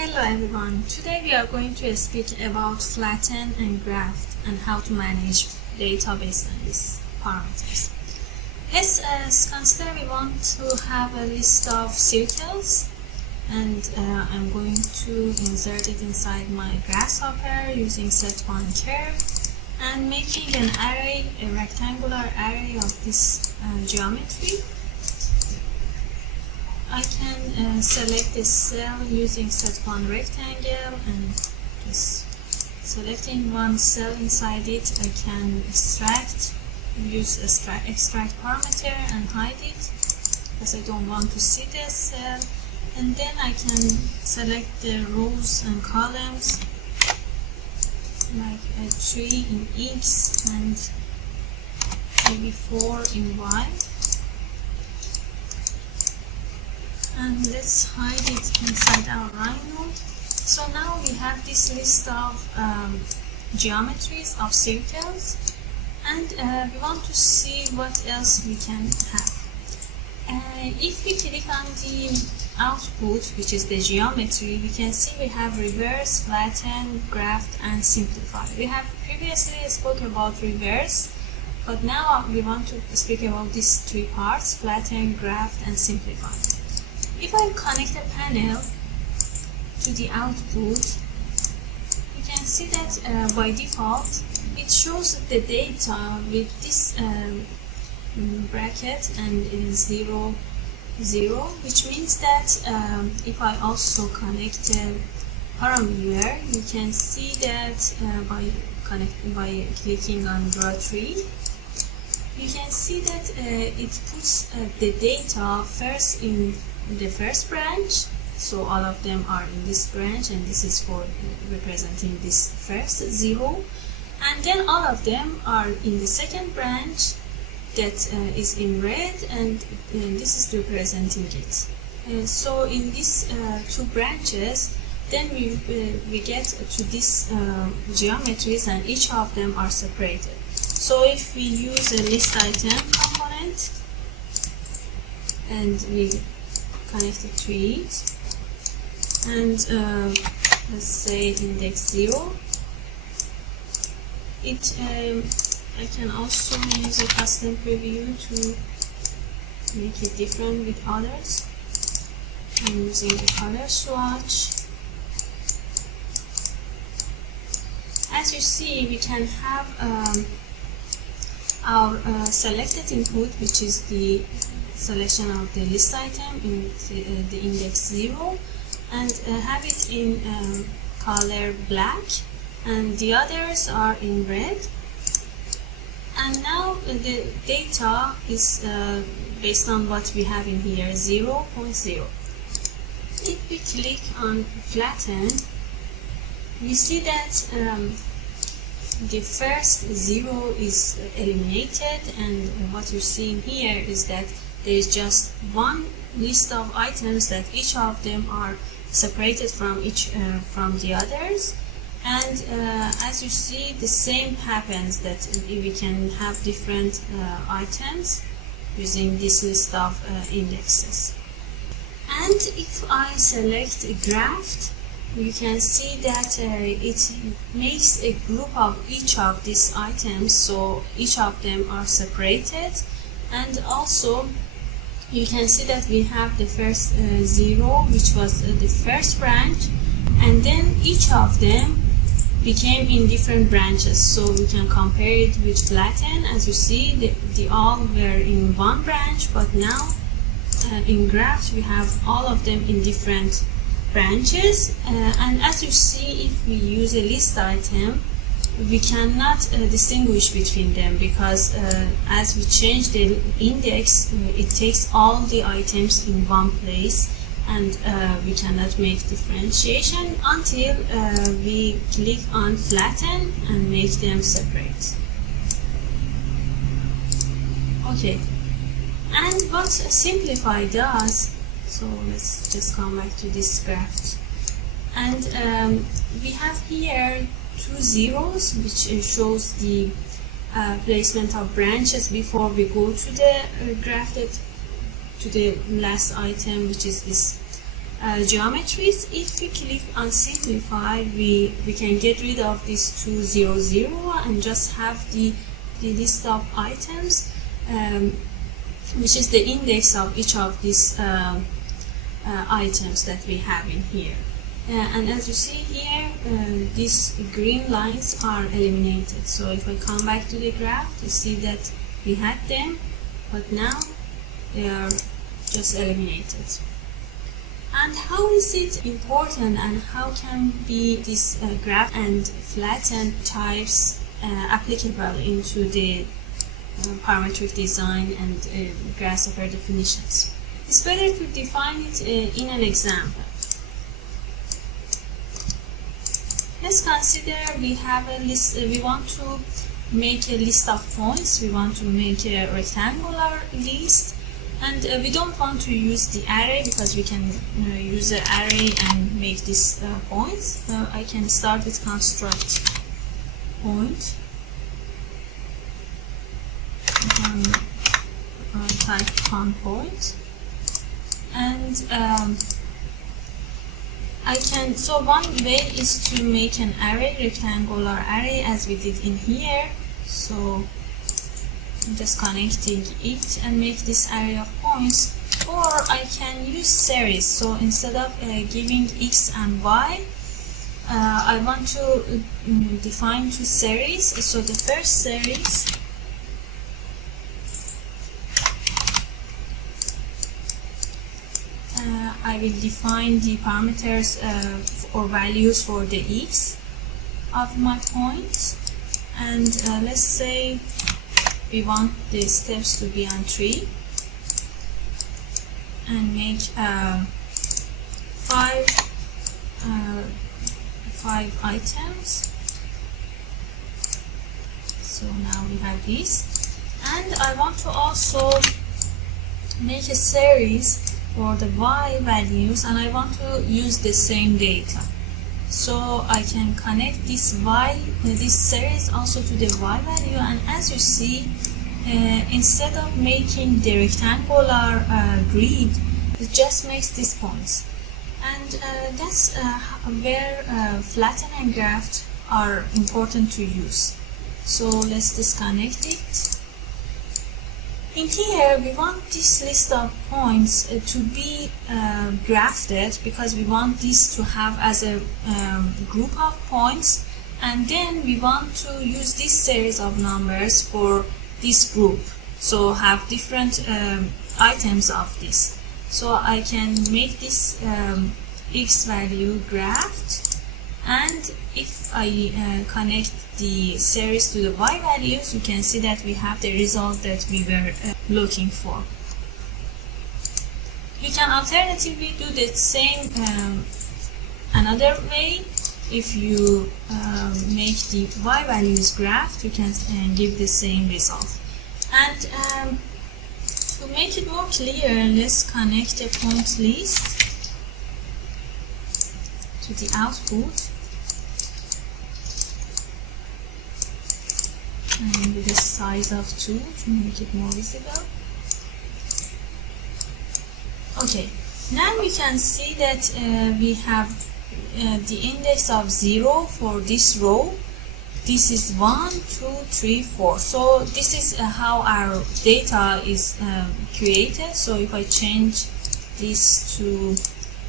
Hello everyone, today we are going to speak about Flatten and Graft and how to manage database and its parameters. Let's consider we want to have a list of circles, and I'm going to insert it inside my Grasshopper using set1curve and making an array, a rectangular array of this geometry. I can select a cell using set1rectangle, and just selecting one cell inside it, I can use extract parameter and hide it because I don't want to see the cell. And then I can select the rows and columns like a 3 in X and maybe 4 in Y. And let's hide it inside our Rhino. So now we have this list of geometries of circles, and we want to see what else we can have. If we click on the output, which is the geometry, we can see we have reverse, flatten, graft, and simplify. We have previously spoken about reverse, but now we want to speak about these three parts: flatten, graft, and simplify. If I connect a panel to the output, you can see that by default it shows the data with this bracket and it is 0, 0, which means that if I also connect a Param Viewer, you can see that by clicking on draw tree, you can see that it puts the data first in the first branch, so all of them are in this branch, and this is for representing this first 0, and then all of them are in the second branch that is in red, and this is representing it. So in these two branches, then we get to these geometries, and each of them are separated. So if we use a list item component and we connect it to it, and let's say index 0, I can also use a custom preview to make it different with others. I'm using the color swatch. As you see, we can have our selected input, which is the selection of the list item in the index 0, and have it in color black, and the others are in red. And now the data is based on what we have in here, 0.0. If we click on flatten, we see that the first 0 is eliminated, and what you see in here is that there is just one list of items that each of them are separated from the others. And as you see, the same happens, that we can have different items using this list of indexes. And if I select a graft, you can see that it makes a group of each of these items, so each of them are separated. And also you can see that we have the first 0, which was the first branch, and then each of them became in different branches, so we can compare it with flatten. As you see, they all were in one branch, but now in graft we have all of them in different branches. And as you see, if we use a list item, we cannot distinguish between them, because as we change the index, it takes all the items in one place, and we cannot make differentiation until we click on flatten and make them separate. Okay, and what simplify does, so let's just come back to this graph, and we have here 2 zeros, which shows the placement of branches before we go to the grafted to the last item, which is this geometries. If we click on simplify, we can get rid of this 200 and just have the list of items, which is the index of each of these items that we have in here. And as you see here, these green lines are eliminated. So if I come back to the graph, you see that we had them, but now they are just eliminated. And how is it important, and how can be this graph and flatten types applicable into the parametric design and Grasshopper definitions? It's better to define it in an example. Let's consider we have a list. We want to make a list of points. We want to make a rectangular list, and we don't want to use the array because we can use the array and make these points. I can start with construct point. Type on point, and I can. So one way is to make an array, rectangular array, as we did in here. So I'm just connecting it and make this array of points. Or I can use series. So instead of giving x and y, I want to define two series. So the first series I will define the parameters or values for the x of my points, and let's say we want the steps to be on 3 and make 5 items. So now we have this, and I want to also make a series for the y values, and I want to use the same data. So I can connect this series also to the y value, and as you see, instead of making the rectangular grid, it just makes these points. And that's where flatten and graft are important to use. So let's disconnect it. In here, we want this list of points to be grafted, because we want this to have as a group of points, and then we want to use this series of numbers for this group, so have different items of this. So I can make this x value graphed, and if I connect the series to the y values, you can see that we have the result that we were looking for. You can alternatively do the same another way. If you make the y values graph, you can give the same result. And to make it more clear, let's connect a point list to the output, and with a size of 2 to make it more visible. Okay, now we can see that we have the index of 0 for this row. This is 1, 2, 3, 4. So this is how our data is created. So if I change this to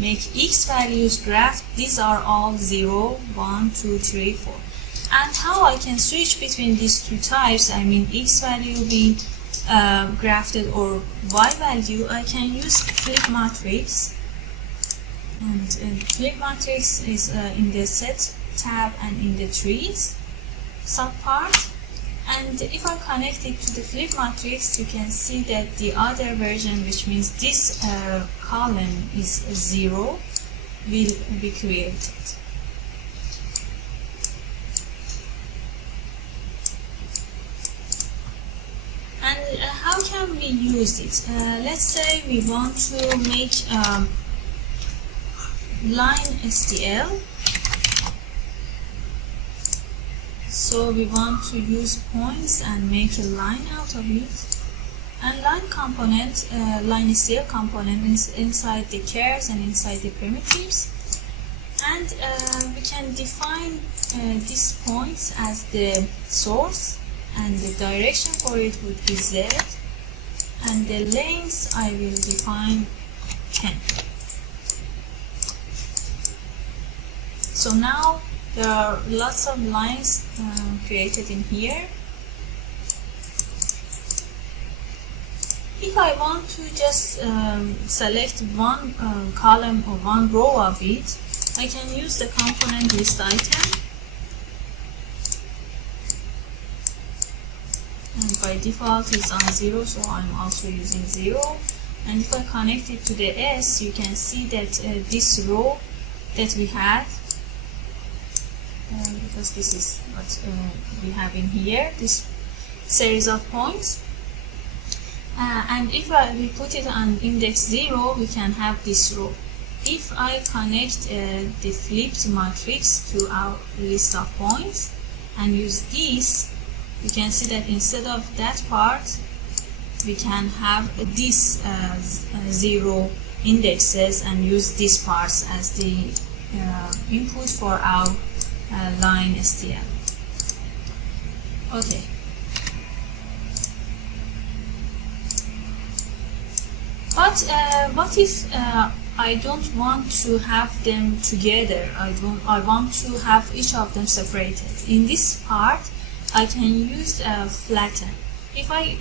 make x values graph, these are all 0, 1, 2, 3, 4. And how I can switch between these two types, I mean x value be grafted or y value, I can use flip matrix. And flip matrix is in the set tab and in the trees subpart. And if I connect it to the flip matrix, you can see that the other version, which means this column is 0, will be created. And how can we use it? Let's say we want to make line STL. So we want to use points and make a line out of it. And line component, line scale component is inside the curves and inside the primitives. And we can define these points as the source, and the direction for it would be Z, and the length I will define 10. So now there are lots of lines created in here. If I want to just select one column or one row of it, I can use the component list item, and by default it's on 0, so I'm also using 0. And if I connect it to the S, you can see that this row that we had, because this is what we have in here, this series of points, and if we put it on index 0, we can have this row. If I connect the flipped matrix to our list of points and use this, you can see that instead of that part, we can have this 0 indexes and use these parts as the input for our line STL. Okay. But what if I don't want to have them together? I want to have each of them separated. In this part, I can use flatten. If I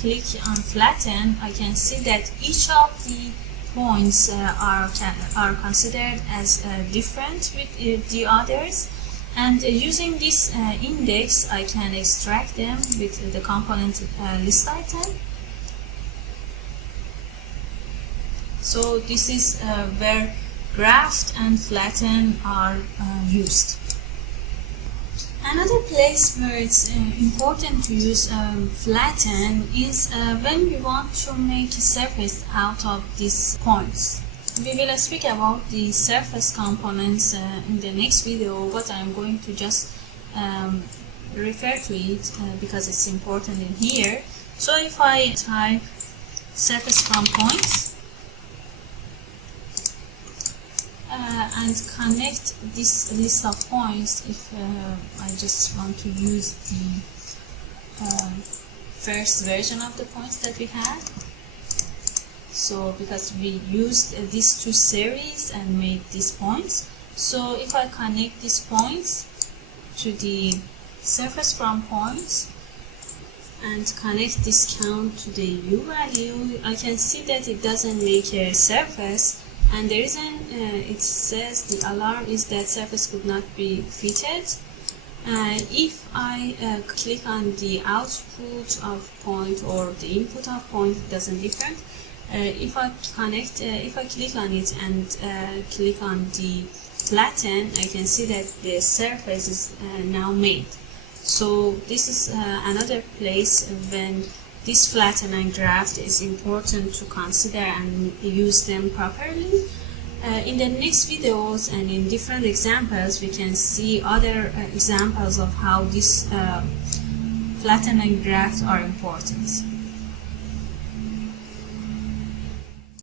click on flatten, I can see that each of the points are considered as different with the others, and using this index, I can extract them with the component list item. So this is where graft and flatten are used. Another place where it's important to use flatten is when we want to make a surface out of these points. We will speak about the surface components in the next video, but I'm going to just refer to it because it's important in here. So if I type surface from points and connect this list of points, if I just want to use the first version of the points that we had. So because we used these two series and made these points, so if I connect these points to the surface from points and connect this count to the U value, I can see that it doesn't make a surface. And the reason it says the alarm is that surface could not be fitted. If I click on the output of point or the input of point, it doesn't differ. If I click on it and click on the flatten, I can see that the surface is now made. So this is another place when this flatten and graft is important to consider and use them properly. In the next videos and in different examples, we can see other examples of how this flatten and graft are important.